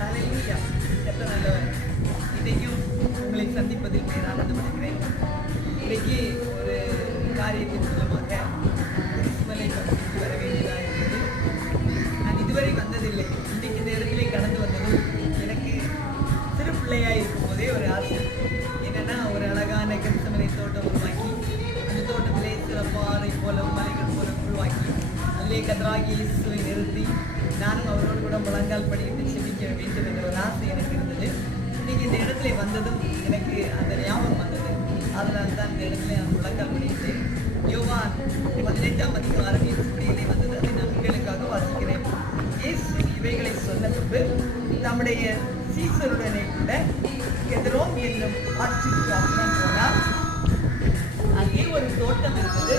ஹல்லேலூயா. கர்த்தர் நல்லவர். இன்றைக்கும் உங்களை சந்திப்பதில் நான் ஆனந்தப்படுகிறேன். இன்றைக்கு ஒரு காரியத்தின் மூலமாக கிறிஸ்மலை பகுதிக்கு வர வேண்டியதாக இருந்தது. நான் இதுவரை வந்ததில்லை. இன்றைக்கு இந்த இடத்திலே கடந்து வந்ததும் எனக்கு சிறு பிள்ளையாக இருக்கும் போதே ஒரு ஆசை. என்னென்னா ஒரு அழகான கிறிஸ்மலை தோட்டம் உருவாக்கி அந்த தோட்டத்திலே சில பாறை போல மலைகள் போல உருவாக்கி அதிலே கர்த்தராகிய இயேசுவை நிறுத்தி நானும் அவரோடு கூட முழங்கால் படியிட்டு செபிக்க வேண்டும் என்ற ஒரு ஆசை எனக்கு இருந்தது. இன்னைக்கு இந்த இடத்துல வந்ததும் எனக்கு அந்த ஞாபகம் வந்தது. அதனால் தான் இந்த இடத்துல நான் முழங்கால் படியிட்டு யோவான் 15ஆம் அதிகாரம் இயேசுவிலே வந்தது. அதை நான் உங்களுக்காக வாசிக்கிறேன். இயேசு இவைகளை சொன்ன பின்பு நம்முடைய சீசருடனே கூட கெத்ரோன் என்னும் ஆற்றுக்கு அப்புறம் போனார். அங்கே ஒரு தோட்டம் இருந்தது.